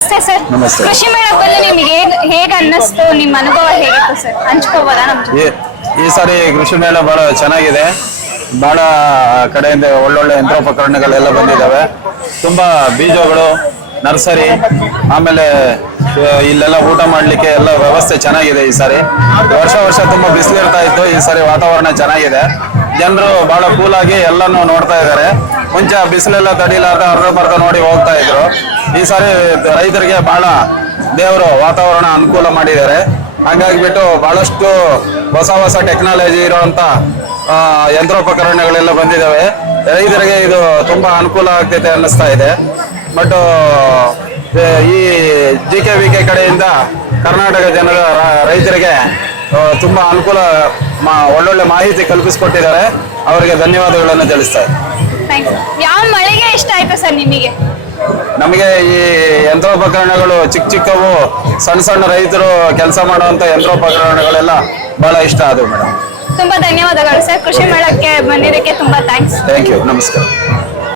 Sir ನಮಸ್ತೆ. ಕೃಷಿ ಮೇಳಕ್ಕೆ ಬಂದು ನಿಮಗೆ ಹೇಗೆ ಅನ್ನಿಸ್ತು? ನಿಮ್ಮ ಅನುಭವ ಹೇಗಿತ್ತು ಸರ್? ಹಂಚ್ಕೋಬೋದಾ ನಮ್ಮ ಜೊತೆ? ಈ ಸಾರಿ ಕೃಷಿ ಮೇಳ ಬಹಳ ಚೆನ್ನಾಗಿದೆ. ಬಹಳ ಕಡೆಯಿಂದ ಒಳ್ಳೊಳ್ಳೆ ಯಂತ್ರೋಪಕರಣಗಳೆಲ್ಲ ಬಂದಿದ್ದಾವೆ. ತುಂಬಾ ಬೀಜಗಳು, ನರ್ಸರಿ, ಆಮೇಲೆ ಇಲ್ಲೆಲ್ಲ ಊಟ ಮಾಡ್ಲಿಕ್ಕೆ ಎಲ್ಲ ವ್ಯವಸ್ಥೆ ಚೆನ್ನಾಗಿದೆ. ಈ ಸಾರಿ ವರ್ಷ ತುಂಬಾ ಬಿಸಿಲಿರ್ತಾ ಇತ್ತು. ಈ ಸಾರಿ ವಾತಾವರಣ ಚೆನ್ನಾಗಿದೆ. ಜನರು ಬಹಳ ಕೂಲ್ ಆಗಿ ಎಲ್ಲಾನು ನೋಡ್ತಾ ಇದ್ದಾರೆ. ಮುಂಚೆ ಬಿಸಿಲೆಲ್ಲ ತಡಿಲಾರ್ದ ಅರ್ಧಂಬರ್ಧ ನೋಡಿ ಹೋಗ್ತಾ ಇದ್ರು. ಈ ಸಾರಿ ರೈತರಿಗೆ ಬಹಳ ದೇವರು ವಾತಾವರಣ ಅನುಕೂಲ ಮಾಡಿದ್ದಾರೆ. ಹಾಗಾಗಿಬಿಟ್ಟು ಬಹಳಷ್ಟು ಹೊಸ ಟೆಕ್ನಾಲಜಿ ಇರುವಂತ ಯಂತ್ರೋಪಕರಣಗಳೆಲ್ಲ ಬಂದಿದ್ದಾವೆ. ರೈತರಿಗೆ ಇದು ತುಂಬಾ ಅನುಕೂಲ ಆಗ್ತೈತೆ ಅನ್ನಿಸ್ತಾ ಇದೆ. ಬಟ್ ಈ GKVK ಕಡೆಯಿಂದ ಕರ್ನಾಟಕ ಜನರ ರೈತರಿಗೆ ತುಂಬಾ ಅನುಕೂಲ, ಒಳ್ಳೊಳ್ಳೆ ಮಾಹಿತಿ ಕಲ್ಪಿಸಿಕೊಟ್ಟಿದ್ದಾರೆ. ಅವರಿಗೆ ಧನ್ಯವಾದಗಳನ್ನು ತಿಳಿಸ್ತಾ ಥ್ಯಾಂಕ್ಸ್. ಯಾವ ಮಳೆಗೆ ಇಷ್ಟ ಆಯ್ತು ಸರ್ ನಿಮಗೆ? ನಮಗೆ ಈ ಯಂತ್ರೋಪಕರಣಗಳು ಚಿಕ್ಕವು, ಸಣ್ಣ ರೈತರು ಕೆಲಸ ಮಾಡುವಂತ ಯಂತ್ರೋಪಕರಣಗಳೆಲ್ಲ ಬಹಳ ಇಷ್ಟ ಆದವು ಮೇಡಮ್. ತುಂಬಾ ಧನ್ಯವಾದಗಳು ಸರ್. ಕೃಷಿ ಮೇಳಕ್ಕೆ ಬಂದಿದ್ದಕ್ಕೆ ತುಂಬಾ ಥ್ಯಾಂಕ್ಸ್. Thank you. ನಮಸ್ಕಾರ.